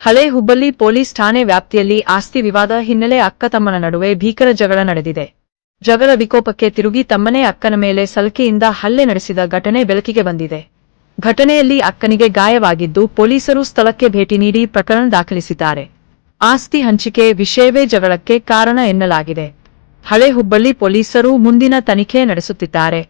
ಹಳೆ ಹುಬ್ಬಳ್ಳಿ ಪೊಲೀಸ್ ಠಾಣೆ ವ್ಯಾಪ್ತಿಯಲ್ಲಿ ಆಸ್ತಿ ವಿವಾದ ಹಿನ್ನೆಲೆ ಅಕ್ಕ ತಮ್ಮನ ನಡುವೆ ಭೀಕರ ಜಗಳ ನಡೆದಿದೆ. ಜಗಳ ವಿಕೋಪಕ್ಕೆ ತಿರುಗಿ ತಮ್ಮನೇ ಅಕ್ಕನ ಮೇಲೆ ಸಲ್ಕೆಯಿಂದ ಹಲ್ಲೆ ನಡೆಸಿದ ಘಟನೆ ಬೆಳಕಿಗೆ ಬಂದಿದೆ. ಘಟನೆಯಲ್ಲಿ ಅಕ್ಕನಿಗೆ ಗಾಯವಾಗಿದ್ದು ಪೊಲೀಸರು ಸ್ಥಳಕ್ಕೆ ಭೇಟಿ ನೀಡಿ ಪ್ರಕರಣ ದಾಖಲಿಸಿದ್ದಾರೆ. ಆಸ್ತಿ ಹಂಚಿಕೆ ವಿಷಯವೇ ಜಗಳಕ್ಕೆ ಕಾರಣ ಎನ್ನಲಾಗಿದೆ. ಹಳೆ ಹುಬ್ಬಳ್ಳಿ ಪೊಲೀಸರು ಮುಂದಿನ ತನಿಖೆ ನಡೆಸುತ್ತಿದ್ದಾರೆ.